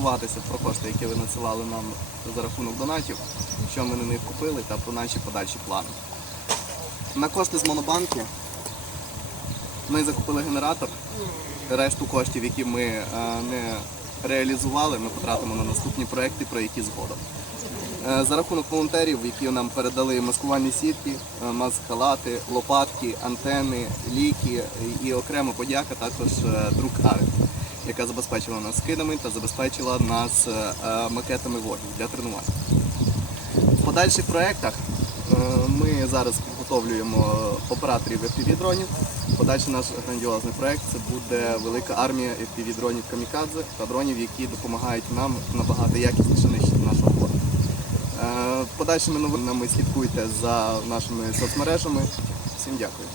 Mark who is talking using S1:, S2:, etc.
S1: поспілкуватися про кошти, які ви надсилали нам за рахунок донатів, що ми на них купили та про наші подальші плани. На кошти з монобанки ми закупили генератор. Решту коштів, які ми е, не реалізували, ми потратимо на наступні проекти, про які згодом. Е, За рахунок волонтерів, які нам передали маскувальні сітки, е, маскалати, лопатки, антени, ліки і окремо подяка також е, друк Ари, яка забезпечила нас скидами та забезпечила нас макетами вогнів для тренувань. В подальших проєктах ми зараз підготовлюємо операторів FPV-дронів. Подальший наш грандіозний проєкт це буде велика армія FPV-дронів камікадзе та дронів, які допомагають нам набагато якісніше нищити нашого ворога. Подальшими новинами слідкуйте за нашими соцмережами. Всім дякую.